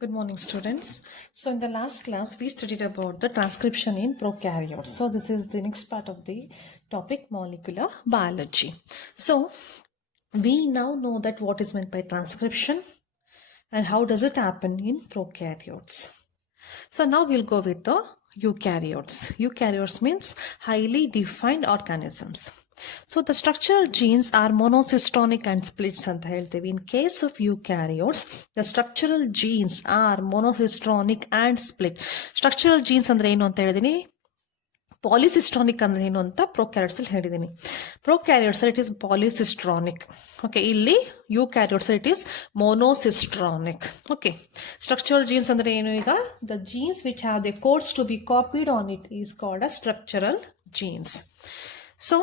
Good morning, students. So in the last class, we studied about the transcription in prokaryotes. So this is the next part of the topic, molecular biology. So we now know that what is meant by transcription and how does it happen in prokaryotes. So now we'll go with the eukaryotes. Eukaryotes means highly defined organisms. So the structural genes are monocystonic and splits ಅಂತ ಹೇಳ್ತೀವಿ. In case of eukaryotes, the structural genes are monocystonic and split. Structural genes ಅಂದ್ರೆ ಏನು ಅಂತ ಹೇಳಿದೀನಿ, ಪಾಲಿಸಿಸ್ಟ್ರಾನಿಕ್ ಅಂದ್ರೆ ಏನು ಅಂತ prokaryotes ಅಲ್ಲಿ ಹೇಳಿದ್ದೀನಿ. Prokaryotes it is polycistronic. Okay, ಇಲ್ಲಿ eukaryotes it is monocistronic. Okay, structural genes ಅಂದ್ರೆ ಏನು? ಈಗ the genes which have the codes to be copied on it is called a structural genes. So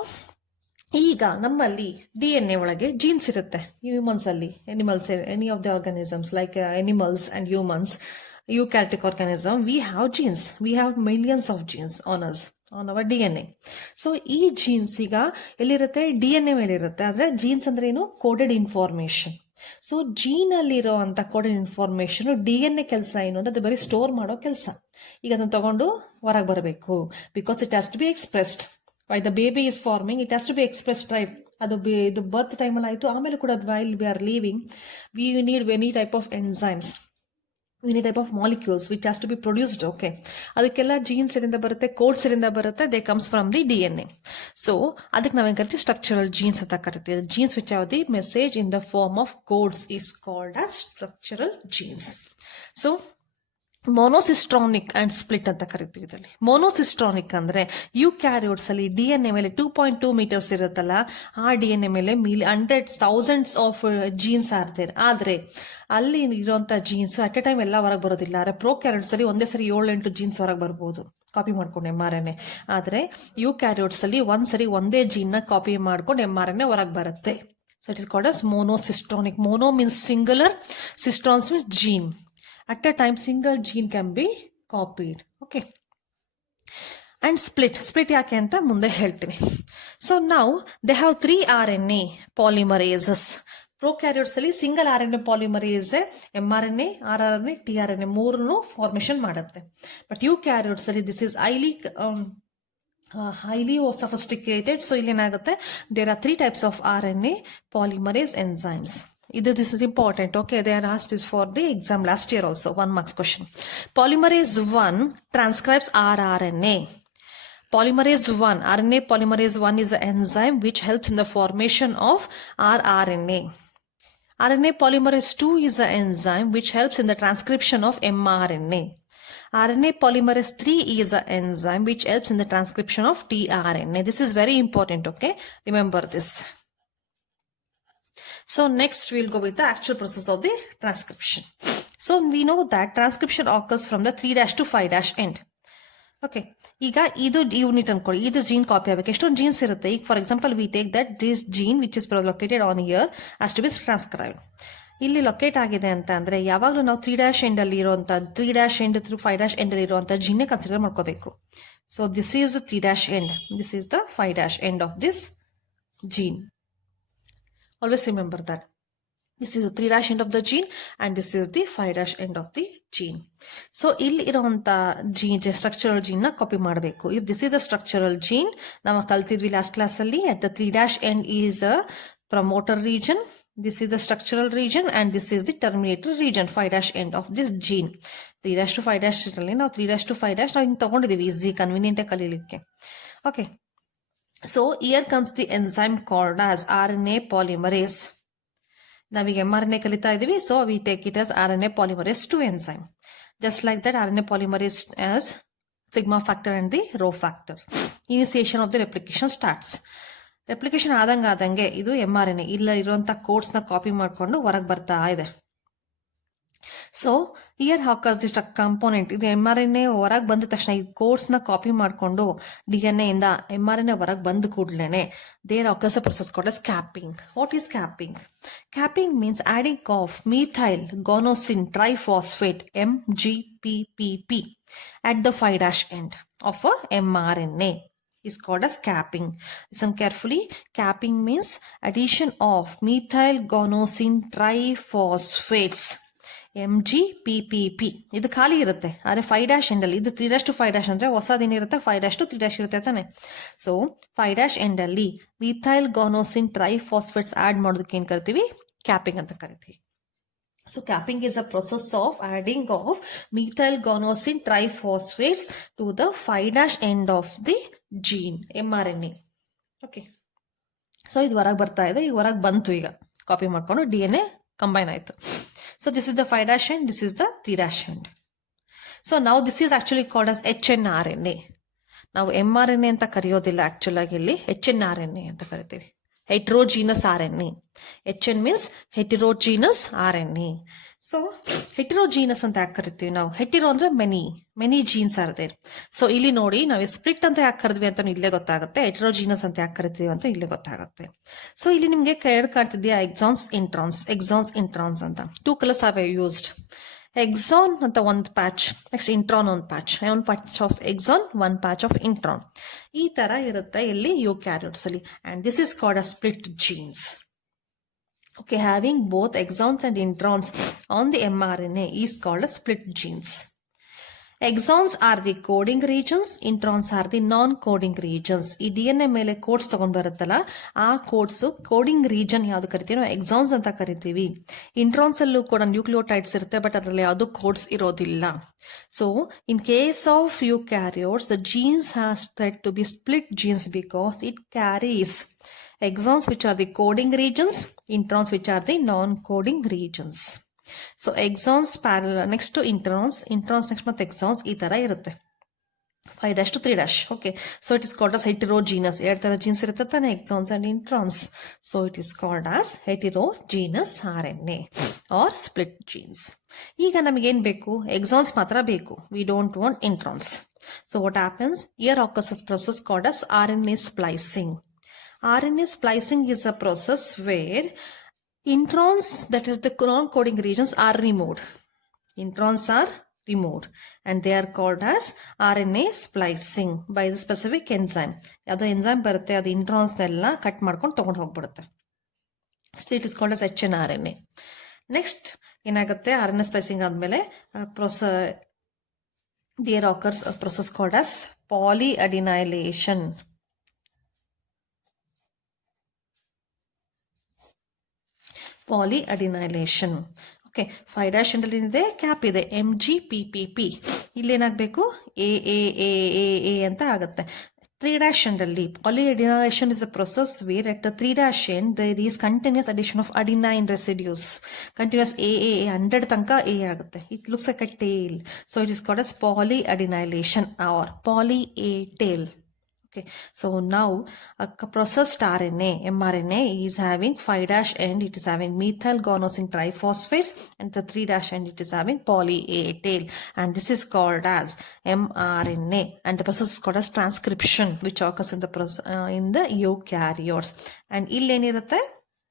ಈಗ ನಮ್ಮಲ್ಲಿ DNA ಒಳಗೆ genes ಇರುತ್ತೆ. Humans ಅಲ್ಲಿ, animals, any of the organisms like animals and humans, eukaryotic organism, we have genes. We have millions of genes on us, on our DNA. So ಈ jeans ಈಗ ಎಲ್ಲಿರುತ್ತೆ? DNA ಮೇಲೆ ಇರುತ್ತೆ. ಆದ್ರೆ ಜೀನ್ಸ್ ಅಂದ್ರೆ ಏನು? Coded information. ಸೊ ಜೀನ್ ಅಲ್ಲಿರೋ ಅಂತ ಕೋಡೆಡ್ ಇನ್ಫಾರ್ಮೇಶನ್ DNA ಕೆಲಸ ಏನು ಅಂದ್ರೆ ಅದು ಬರೀ ಸ್ಟೋರ್ ಮಾಡೋ ಕೆಲಸ. ಈಗ ಅದನ್ನ ತಗೊಂಡು ಹೊರಗೆ ಬರಬೇಕು. Because it has to be expressed. Why the baby is forming, it has to be expressed, right? ಅದು ಬರ್ತ್ ಟೈಮಲ್ಲಿ ಆಯಿತು. ಆಮೇಲೆ ಕೂಡ while we are living, we need any type of enzymes, any type of molecules which has to be produced. Okay, ಅದಕ್ಕೆಲ್ಲ genes ಎಲ್ಲಿಂದ ಬರುತ್ತೆ? Codes ಎಲ್ಲಿಂದ ಬರುತ್ತೆ? They comes from the DNA. So ಅದಕ್ಕೆ ನಾವೇನು ಕರಿತೀವಿ? ಸ್ಟ್ರಕ್ಚರಲ್ ಜೀನ್ಸ್ ಅಂತ ಕರಿತೀವಿ. Genes which have the message in the form of codes is called as structural genes. So monocistronic and split ಅಂತ ಕರಿತೀವಿ. ಇದರಲ್ಲಿ ಮೊನೋಸಿಸ್ಟ್ರಾನಿಕ್ ಅಂದ್ರೆ ಯೂಕ್ಯಾರಿಯೋಟ್ಸ್ ಅಲ್ಲಿ DNA ಮೇಲೆ 2.2 ಮೀಟರ್ಸ್ ಇರುತ್ತಲ್ಲ, ಆ DNA ಮೇಲೆ ಥೌಸಂಡ್ಸ್ ಆಫ್ ಜೀನ್ಸ್ ಆದ್ರೆ ಅಲ್ಲಿ ಇರುವಂತ ಜೀನ್ಸ್ ಅಟ್ ಎ ಟೈಮ್ ಎಲ್ಲ ಹೊರಗೆ ಬರೋದಿಲ್ಲ. ಆದ್ರೆ ಪ್ರೋಕ್ಯಾರಿಯೋಟ್ಸ್ ಅಲ್ಲಿ ಒಂದೇ ಸರಿ 7-8 ಜೀನ್ಸ್ ಹೊರಗೆ ಬರ್ಬೋದು ಕಾಪಿ ಮಾಡ್ಕೊಂಡು mRNA. ಆದ್ರೆ ಯೂಕ್ಯಾರಿಯೋಟ್ಸ್ ಅಲ್ಲಿ ಒಂದ್ಸರಿ ಒಂದೇ ಜೀನ್ ನ ಕಾಪಿ ಮಾಡ್ಕೊಂಡು mRNA ಹೊರಗೆ ಬರುತ್ತೆ. So it is called as monocistronic. Mono means singular, cistrons means gene. At a time, single gene can be copied. Okay. And split ಯಾಕೆ ಅಂತ ಮುಂದೆ ಹೇಳ್ತೀನಿ. So now they have 3 RNA polymerases. Prokaryotes ಅಲ್ಲಿ single RNA polymerase mRNA, rRNA, tRNA ಮೂರನ್ನು formation ಮಾಡುತ್ತೆ. But ಯೂಕ್ಯಾರಿಯೋಟ್ಸ್ ಅಲ್ಲಿ this is highly sophisticated. So ಇಲ್ಲಿ ಏನಾಗುತ್ತೆ? There are 3 types of RNA polymerase enzymes. This is important. Okay, they are asked this for the exam last year also, 1 marks question. Polymerase 1 transcribes rRNA. Polymerase 1, RNA polymerase 1 is an enzyme which helps in the formation of rRNA. RNA polymerase 2 is an enzyme which helps in the transcription of mRNA. RNA polymerase 3 is an enzyme which helps in the transcription of tRNA. This is very important. Okay, remember this. So next we'll go with the actual process of the transcription. So we know that transcription occurs from the 3' to 5' end. Okay, ಈಗ ಇದು unit ಅನ್ಕೊಳ್ಳಿ. ಇದು gene copy ಆಗಬೇಕು. ಎಷ್ಟೊಂದು genes ಇರುತ್ತೆ. ಈಗ for example we take that this gene which is located on here has to be transcribed. ಇಲ್ಲಿ locate ಆಗಿದೆ ಅಂತ ಅಂದ್ರೆ ಯಾವಾಗಲೂ ನಾವು 3' ಎಂಡ್ ಅಲ್ಲಿ ಇರುವಂತ 3' ಎಂಡ್ ಥ್ರೂ 5' ಎಂಡ್ ಅಲ್ಲಿ ಇರುವಂತ ಜೀನ್ ಕನ್ಸಿಡರ್ ಮಾಡ್ಕೋಬೇಕು. So this is 3' end, this is the 5' end of this gene. Always remember that this is the 3' end of the gene and this is the 5' end of the gene. So ಇಲ್ಲಿ ಇರುವಂತ gene structural gene ನ copy ಮಾಡಬೇಕು. If this is the structural gene, ನಾವು ಕಲ್ತಿದ್ವಿ last class ಅಲ್ಲಿ, at the 3' end is a promoter region, this is the structural region and this is the terminator region, 5' end of this gene. 3' to 5' ಅಲ್ಲಿ ನಾವು 3' to 5' ನಾವು ಹಿಂಗೆ ತಗೊಂಡಿದೀವಿ, easy convenient ಕಲೀಲಿಕ್ಕೆ. Okay, so here comes the enzyme called as RNA polymerase. ನಾವೀಗ mRNA ಕಲಿತಾ ಇದೀವಿ, so we take it as RNA polymerase 2 enzyme. Just like that, RNA polymerase as sigma factor and the rho factor. Initiation of the replication starts. Replication ಆದಂಗೆ ಇದು mRNA ಇಲ್ಲ ಇರುವಂತ codes ನ copy ಮಾಡ್ಕೊಂಡು ಹೊರಗೆ ಬರ್ತಾ ಇದೆ. ಸೊ ಹಿಯರ್ ಹಾಕಸ್ ದಿ ಕಂಪೋನೆಂಟ್, ಇದು mRNA ಹೊರಗೆ ಬಂದ ತಕ್ಷಣ ಈ ಕೋಡ್ಸ್ ನ ಕಾಪಿ ಮಾಡಿಕೊಂಡು DNA ಇಂದ mRNA ಹೊರಗೆ ಬಂದ ಕೂಡಲೇ there occurs a process called as capping. What is capping? Capping means adding of methyl guanosine triphosphate MGPPP at the 5' end of a mRNA is called as capping. Listen carefully. Capping means addition of methyl guanosine triphosphates MGPPP ಇದು ಖಾಲಿ ಇರುತ್ತೆ. ಆದರೆ 5' ಎಂಡಲ್ಲಿ ಇದು 3' to 5' ಅಂದರೆ ಹೊಸದೇನಿರುತ್ತೆ 5' to 3' ಇರುತ್ತೆ ತಾನೆ. So 5' ಎಂಡಲ್ಲಿ methyl ಗಾನೋಸಿನ್ ಟ್ರೈಫಾಸ್ಫೇಟ್ಸ್ add ಮಾಡೋದಕ್ಕೆ ಏನು ಕರಿತೀವಿ, ಕ್ಯಾಪಿಂಗ್ ಅಂತ ಕರಿತೀವಿ. So capping is a process of adding of methyl guanosine triphosphates to the 5' end of the gene mRNA. Okay. So ಇದು ಹೊರಗೆ ಬರ್ತಾ ಇದೆ, ಈಗ ಹೊರಗೆ ಬಂತು, ಈಗ ಕಾಪಿ ಮಾಡ್ಕೊಂಡು DNA ಕಂಬೈನ್ ಆಯಿತು. So this is the 5' end, this is the 3' end. So now this is actually called as HNRNA. ನಾವು mRNA ಅಂತ ಕರೆಯೋದಿಲ್ಲ, ಆಕ್ಚುಲ್ ಆಗಿ ಇಲ್ಲಿ HNRNA ಅಂತ ಕರಿತೀವಿ. Heterogeneous RNA. HN means heterogeneous RNA. So heterogeneous ಅಂತ ಯಾಕೆ ಕರಿತೀವಿ ನಾವು? ಹೆಟಿರೋ ಅಂದ್ರೆ many genes are there. So ಇಲ್ಲಿ ನೋಡಿ ನಾವು ಸ್ಪ್ಲಿಟ್ ಅಂತ ಯಾಕೆ ಕರೆದ್ವಿ ಅಂತ ಇಲ್ಲೇ ಗೊತ್ತಾಗುತ್ತೆ, ಹೆಟೆರೋಜಿನಸ್ ಅಂತ ಯಾಕೆ ಕರಿತೀವಿ ಅಂತ ಇಲ್ಲೇ ಗೊತ್ತಾಗುತ್ತೆ. ಸೊ ಇಲ್ಲಿ ನಿಮಗೆ ಎರಡು ಕಾಣ್ತಿದ್ಯಾ, ಎಕ್ಸಾನ್ಸ್ ಇಂಟ್ರಾನ್ಸ್ ಅಂತ. 2 ಕಲರ್ಸ್ ಆರ್ ಯೂಸ್ಡ್. ಎಕ್ಸಾನ್ ಅಂತ ಒಂದು ಪ್ಯಾಚ್, ನೆಕ್ಸ್ಟ್ ಇಂಟ್ರಾನ್ ಒಂದು patch of exon, 1 patch of intron. ಈ ತರ ಇರುತ್ತೆ ಇಲ್ಲಿ ಯೂಕ್ಯಾರಿಯೋಟ್ಸ್ ಅಲ್ಲಿ. And this is called a split jeans. Okay, having both exons and introns on the mRNA is called a split genes. Exons are the coding regions, introns are the non-coding regions. ಈ DNA ಮೇಲೆ codes ತಗೊಂಡ್ ಬರುತ್ತಲ್ಲ, ಆ codes coding region ಯಾವ್ದು ಕರಿತೀವಿ ನಾವು exons ಅಂತ ಕರಿತೀವಿ. ಇಂಟ್ರಾನ್ಸ್ ಅಲ್ಲೂ ಕೂಡ ನ್ಯೂಕ್ಲಿಯೋಟೈಡ್ಸ್ ಇರುತ್ತೆ, ಬಟ್ ಅದರಲ್ಲಿ ಯಾವುದು ಕೋಡ್ಸ್ ಇರೋದಿಲ್ಲ. So in case of eukaryotes the genes has said to be split genes because it carries exons which are the coding regions, introns which are the non-coding regions. So exons parallel next to introns next ಮತ್ತೆ exons ಈ ತರ ಇರುತ್ತೆ, 5' to 3'. Okay, so it is called as heterogeneous. ಎರಡು ತರ jeans ಇರುತ್ತೆ ತಾನೆ, exons and introns. So it is called as heterogeneous RNA or split genes. ಈಗ ನಮಗೆ ಏನ್ ಬೇಕು, exons ಮಾತ್ರ ಬೇಕು, we don't want introns. So what happens, here occurs a process called as RNA splicing. RNA splicing is a process where introns, that is the non-coding regions, are removed. Introns are removed and they are called as RNA splicing by the specific enzyme. ಯಾವ್ದೋ enzyme ಬರುತ್ತೆ, ಅದು introns ನೆಲ್ಲ cut ಮಾಡ್ಕೊಂಡು ತಗೊಂಡು ಹೋಗ್ಬಿಡುತ್ತೆ. It is called as HNRNA. Next ಏನಾಗುತ್ತೆ, RNA splicing ಆದ್ಮೇಲೆ there occurs a process called as polyadenylation. Okay, 5' ಎಂಡಲ್ಲಿ ಏನಿದೆ, ಕ್ಯಾಪ್ ಇದೆ, MGPPP. ಇಲ್ಲೇನಾಗಬೇಕು, A ಅಂತ ಆಗುತ್ತೆ. 3' ಎಂಡಲ್ಲಿ polyadenylation is a process where at the 3' end there is continuous addition of adenine residues. Continuous A 100 ತನಕ A ಆಗುತ್ತೆ. It looks like a tail. So it is called as polyadenylation or poly-A tail. Okay, so now a processed RNA, mRNA, is having 5' end, it is having methyl guanosine triphosphates, and the 3' end it is having poly-A tail, and this is called as mRNA, and the process is called as transcription, which occurs in the eukaryotes. And illénirutte,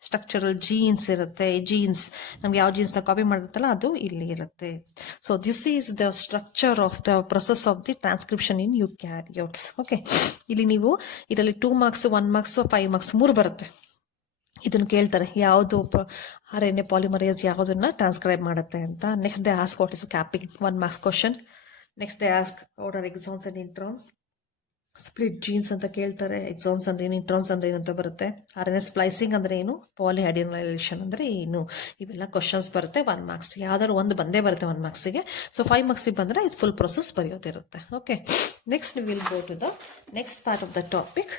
structural genes ಇರುತ್ತೆ. Genes ನಮ್ಗೆ ಯಾವ genes ನ copy ಮಾಡಿರುತ್ತಲ್ಲ ಅದು ಇಲ್ಲಿ ಇರುತ್ತೆ. So this is the structure of the process of the transcription in eukaryotes. Okay, ಇಲ್ಲಿ ನೀವು ಇದರಲ್ಲಿ 2 marks 1 marks 5 marks 3 ಬರುತ್ತೆ. ಇದನ್ನು ಕೇಳ್ತಾರೆ, ಯಾವುದು RNA ಪಾಲಿಮರೇಸ್ ಯಾವುದನ್ನ ಟ್ರಾನ್ಸ್ಕ್ರೈಬ್ ಮಾಡುತ್ತೆ ಅಂತ. Next they ask what is capping, 1 marks question. Next they ask what are exons and introns. Split jeans ಅಂತ ಕೇಳ್ತಾರೆ, ಎಕ್ಸಾನ್ಸ್ ಅಂದ್ರೆ ಏನು, ಇಂಟ್ರಾನ್ಸ್ ಅಂದ್ರೆ ಏನು ಅಂತ ಬರುತ್ತೆ. RNA ಸ್ಪ್ಲೈಸಿಂಗ್ ಅಂದ್ರೆ ಏನು, ಪಾಲಿಹೈಡ್ರೋಲೈಸೇಷನ್ ಅಂದ್ರೆ ಏನು, ಇವೆಲ್ಲ ಕ್ವಶನ್ಸ್ ಬರುತ್ತೆ 1 marks. ಯಾವ್ದಾದ್ರು ಒಂದು ಬಂದೇ ಬರುತ್ತೆ 1 marks ಗೆ. ಸೊ 5 marks ಬಂದ್ರೆ ಇದು ಫುಲ್ ಪ್ರೊಸೆಸ್ ಬರೆಯೋದಿರುತ್ತೆ. Okay, next will go to the next part of the topic,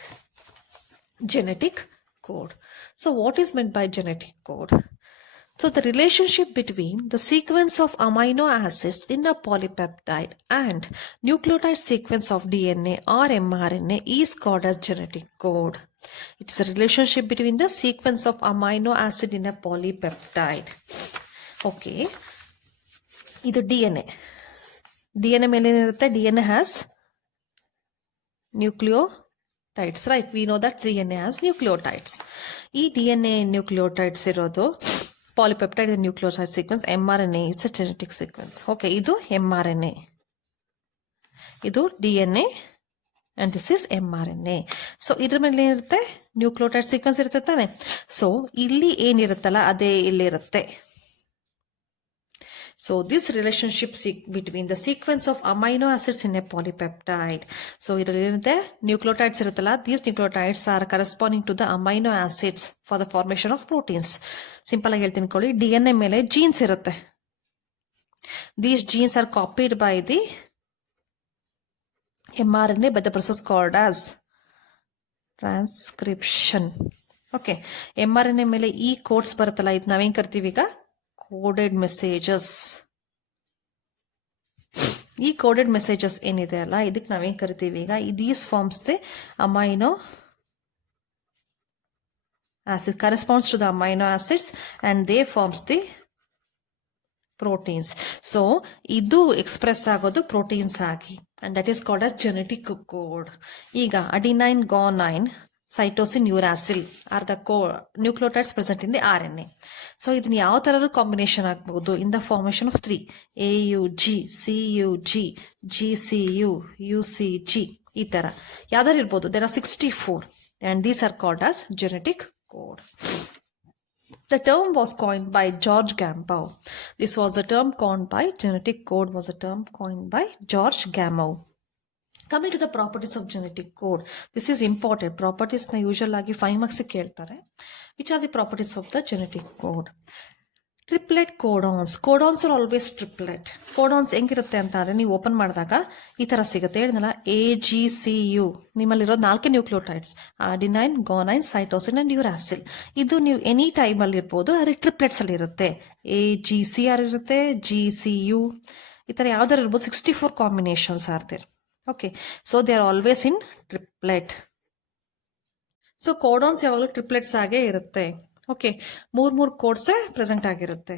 genetic code. So what is meant by genetic code? So the relationship between the sequence of amino acids in a polypeptide and nucleotide sequence of DNA or mRNA is called as genetic code. It's a relationship between the sequence of amino acid in a polypeptide. Okay, ಇದು DNA ಮೇಲೆ ಏನಿರುತ್ತೆ, DNA has nucleotides, right? We know that DNA has nucleotides. ಈ DNA nucleotides ಇರೋದು polypeptide is a nucleotide sequence, mRNA is a genetic sequence. Okay, ಇದು mRNA, ಇದು DNA and this is mRNA. So ಇದ್ರ ಮೇಲೆ ಏನಿರುತ್ತೆ, nucleotide sequence ಇರುತ್ತೆ ತಾನೆ. So ಇಲ್ಲಿ ಏನಿರುತ್ತಲ್ಲ ಅದೇ ಇಲ್ಲಿರುತ್ತೆ. So this relationship between the sequence of amino acids in a polypeptide. So idralli nucleotides iruttalla, these nucleotides are corresponding to the amino acids for the formation of proteins. Simple agi heltini ಕೊಳ್ಳಿ, DNA ಮೇಲೆ genes irutte. These genes are copied by the mRNA by the process called as transcription. Okay, mRNA ಮೇಲೆ ಈ codes ಬರುತ್ತಲ್ಲ, ಇದು ನಾವೇನ್ ಕರಿತೀವಿ ಈಗ coded messages. ಈ coded messages ಏನಿದೆ ಅಲ್ಲ, ಇದಕ್ಕೆ ನಾವೇನ್ ಕರಿತೀವಿ ಈಗ, these forms the amino acid corresponds to the amino acids and they forms the proteins. So idu express agodu proteins agi and that is called as genetic code. Iga adenine, guanine, cytosine, uracil are the nucleotides present in the RNA. So idin yav tararu combination agbodu in the formation of 3 AUG, CUG, GCU, UCG ee tara yadar irbodu. There are 64 and these are called as genetic code. The term was coined by George Gamow. This was the term coined by genetic code was a term coined by George Gamow. Coming to the properties of genetic code, this is important. Properties na usual agi 5 marks ge keltare. Which are the properties of the genetic code? Triplet codons. Codons are always triplet. Codons ಹೆಂಗಿರುತ್ತೆ ಅಂತಾರೆ, ನೀವು open ಮಾಡಿದಾಗ ಈ ತರ ಸಿಗುತ್ತೆ. ಹೇಳಿದ್ನಲ್ಲ AGCU, ನಿಮ್ಮಲ್ಲಿರೋದು 4 nucleotides, adenine, guanine, cytosine and uracil. ಇದು ನೀವು ಎನಿ ಟೈಮ್ ಅಲ್ಲಿ ಇರ್ಬೋದು, ಆದರೆ ಟ್ರಿಪ್ಲೆಟ್ಸ್ ಅಲ್ಲಿ ಇರುತ್ತೆ. AGCR ಇರುತ್ತೆ, GCU ಈ ತರ ಯಾವ್ದಾರು ಇರ್ಬೋದು. 64 combinations are there. Okay, so they are always in triplet. So codons ಯಾವಾಗಲೂ ಟ್ರಿಪ್ಲೆಟ್ಸ್ ಆಗೇ ಇರುತ್ತೆ. ಓಕೆ, ಮೂರ್ ಕೋಡ್ಸ್ ಪ್ರೆಸೆಂಟ್ ಆಗಿರುತ್ತೆ.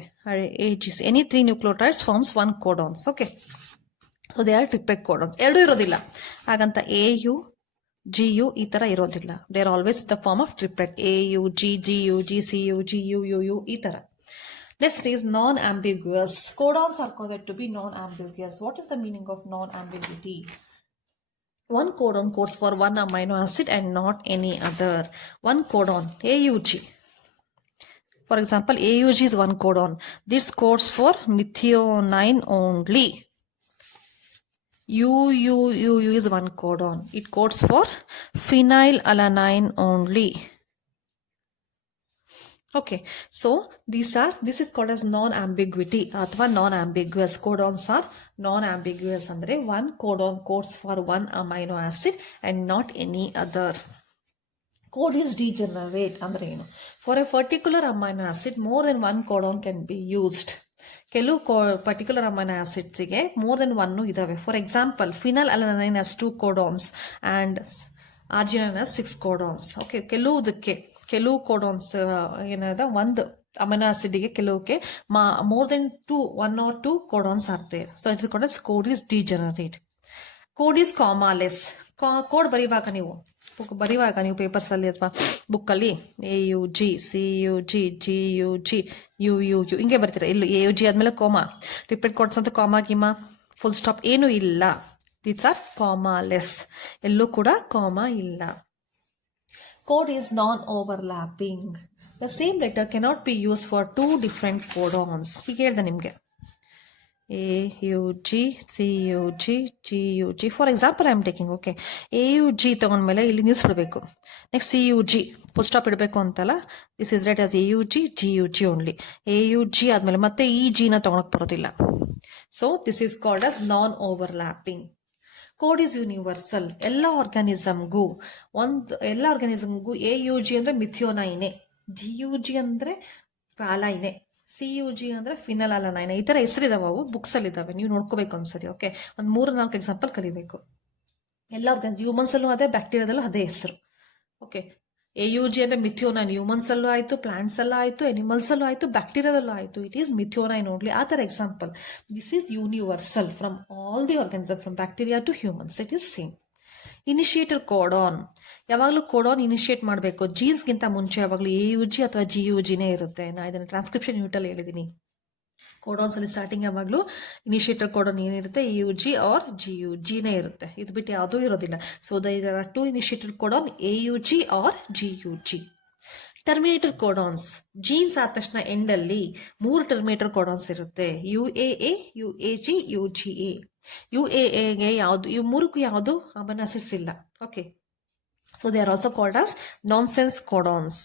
AGC any 3 nucleotides forms 1 codons. Okay, so they are triplet codons. ಎರಡೂ ಇರೋದಿಲ್ಲ, ಹಾಗಂತ AU GU ಈ ತರ ಇರೋದಿಲ್ಲ. They are always the form of triplet. AU GU GCU GU ಈ ತರ. Next is non-ambiguous. Codons are coded to be non-ambiguous. What is the meaning of non-ambiguity? One codon codes for one amino acid and not any other. One codon, AUG. For example, AUG is one codon. This codes for methionine only. UUU is one codon. It codes for phenylalanine only. Okay, so this is called as non-ambiguity ಅಥವಾ non-ambiguous. Codons are non-ambiguous ಅಂದ್ರೆ one codon codes for one amino acid and not any other. Code is degenerate ಅಂದ್ರೆ ಏನು? For a particular amino acid more than one codon can be used. ಕೆಲವು particular amino acids ಗೆ more than 1 ಇದಾವೆ. For example, phenylalanine has 2 codons and arginine has 6 codons. Okay, ಕೆಲವು codons ಏನದ ಒಂದು amino ಆಸಿಡ್ಗೆ ಕೆಲವಕ್ಕೆ ಮೋರ್ ದೆನ್ 1 or 2 ಕೋಡಾನ್ಸ್ ಆಗ್ತದೆ. So it's called as code is degenerate. Code is commaless. Code ಬರೀವಾಗ ನೀವು ಪೇಪರ್ಸ್ ಅಲ್ಲಿ ಅಥವಾ ಬುಕ್ ಅಲ್ಲಿ AUG CUG GUG UUU ಹಿಂಗೆ ಬರ್ತೀರಾ. ಇಲ್ಲಿ AUG ಆದ್ಮೇಲೆ ಕೋಮಾ, ರಿಪೀಟ್ ಕೋಡ್ಸ್ ಅಂತ ಕಾಮಾ ಗಿಮಾ ಫುಲ್ ಸ್ಟಾಪ್ ಏನು ಇಲ್ಲ. These are commaless. ಎಲ್ಲೂ ಕೂಡ ಕಾಮಾ ಇಲ್ಲ. Code is non-overlapping. The same letter cannot be used for 2 different codons. ಹೀಗೆ ಹೇಳ್ದೆ ನಿಮಗೆ. AUG CUG GUG. For example I am taking. Okay, AUG ತಗೊಂಡ್ಮೇಲೆ ಇಲ್ಲಿ ನಿಲ್ಲಿಸ್ಬಿಡ್ಬೇಕು. ನೆಕ್ಸ್ಟ್ CUG ಫುಲ್ ಸ್ಟಾಪ್ ಇಡಬೇಕು ಅಂತಲ್ಲ. This is right as AUG GUG only. AUG ಆದ್ಮೇಲೆ ಮತ್ತೆ ಈ ಜಿನ ತಗೊಳಕ್ ಬರೋದಿಲ್ಲ. So this is called as non-overlapping. Code is universal. ಎಲ್ಲ ಆರ್ಗಾನಿಸಮ್ಗೂ AUG ಅಂದ್ರೆ ಮಿಥಿಯೋನೈನೆ, GUG ಅಂದ್ರೆ ಫ್ಯಾಲೈನೆ, CUG ಅಂದ್ರೆ ಫಿನೈಲ್ಅಲನೈನ್. ಈ ತರ ಹೆಸರಿದಾವೆ, ಅವು ಬುಕ್ಸ್ ಅಲ್ಲಿ ಇದಾವೆ, ನೀವು ನೋಡ್ಕೋಬೇಕು ಅನ್ಸರಿ. ಓಕೆ, ಒಂದ್ 3-4 ಎಕ್ಸಾಂಪಲ್ ಕಲಿಬೇಕು. ಎಲ್ಲ ಹ್ಯೂಮನ್ಸ್ ಅಲ್ಲೂ ಅದೇ, ಬ್ಯಾಕ್ಟೀರಿಯಾದಲ್ಲೂ ಅದೇ ಹೆಸರು. ಓಕೆ, AUG ಅಂದ್ರೆ ಮಿಥಿಯೋನೈನ್. ಹ್ಯೂಮನ್ಸ್ ಅಲ್ಲೂ ಆಯ್ತು, ಪ್ಲಾಂಟ್ಸ್ ಅಲ್ಲೂ ಆಯ್ತು, ಎನಿಮಲ್ಸ್ ಅಲ್ಲೂ ಆಯ್ತು, ಬ್ಯಾಕ್ಟೀರಿಯಾದಲ್ಲೂ ಆಯ್ತು. It is methionine only. ಆ ತರ example. This is universal from all the organism, from bacteria to humans. It is same. Initiator codon. ಯಾವಾಗಲೂ ಕೋಡಾನ್ ಇನಿಷಿಯೇಟ್ ಮಾಡಬೇಕು. ಜೀನ್ಸ್ಗಿಂತ ಮುಂಚೆ ಯಾವಾಗಲೂ AUG ಅಥವಾ GUGನೇ ಇರುತ್ತೆ. ನಾ ಇದನ್ನ ಟ್ರಾನ್ಸ್ಕ್ರಿಪ್ಷನ್ ಯೂನಿಟ್ ಅಲ್ಲಿ ಹೇಳಿದೀನಿ. ಕೋಡಾನ್ಸ್ ಅಲ್ಲಿ ಸ್ಟಾರ್ಟಿಂಗ್ ಯಾವಾಗಲೂ ಇನಿಷಿಯೇಟರ್ ಕೋಡಾನ್ ಏನಿರುತ್ತೆ AUG ಆರ್ GUGನೇ ಇರುತ್ತೆ. ಇದು ಬಿಟ್ಟು ಯಾವುದೂ ಇರೋದಿಲ್ಲ. So there are 2 initiator codon, AUG or GUG. Terminator codons genes ಆದ ತಕ್ಷಣ ಎಂಡಲ್ಲಿ 3 ಟರ್ಮಿನೇಟರ್ ಕೋಡಾನ್ಸ್ ಇರುತ್ತೆ. UAA, UAG, UGA. UAAಗೆ ಯಾವುದು, ಇವು ಮೂರಕ್ಕೂ ಯಾವುದು ಅಮೈನೋ ಆಸಿಡ್ಸ್ ಇಲ್ಲ. Okay, so they are also called as nonsense codons.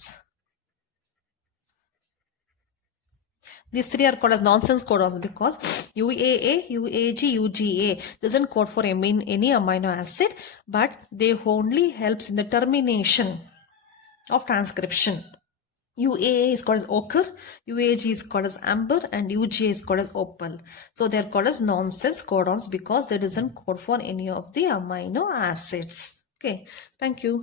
These three are called as nonsense codons because UAA, UAG, UGA doesn't code for any amino acid, but they only helps in the termination of transcription. UAA is called as ochre, UAG is called as amber, and UGA is called as opal. So they are called as nonsense codons because they doesn't code for any of the amino acids. Okay, thank you.